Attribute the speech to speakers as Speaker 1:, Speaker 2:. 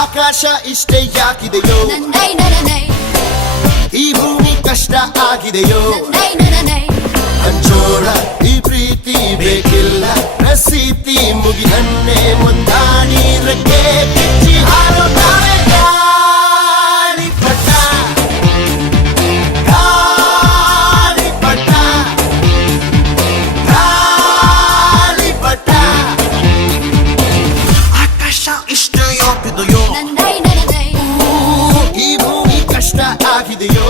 Speaker 1: ಆಕಾಶ ಇಷ್ಟೇ ಯಾಕಿದೆಯೋ? ಈ ಭೂಮಿ ಕಷ್ಟ ಆಗಿದೆಯೋ? ಅಂಚೋಳ ಈ ಪ್ರೀತಿ ಬೇಕಿಲ್ಲ. ರಸೀತಿ ಮುಗಿದನ್ನೇ ಮುಂದಾಡಿ ಇಷ್ಟ ಯಾಕಿದೆಯೋ ಈ ಭೂಮಿ ಕಷ್ಟ ಆಗಿದೆಯೋ?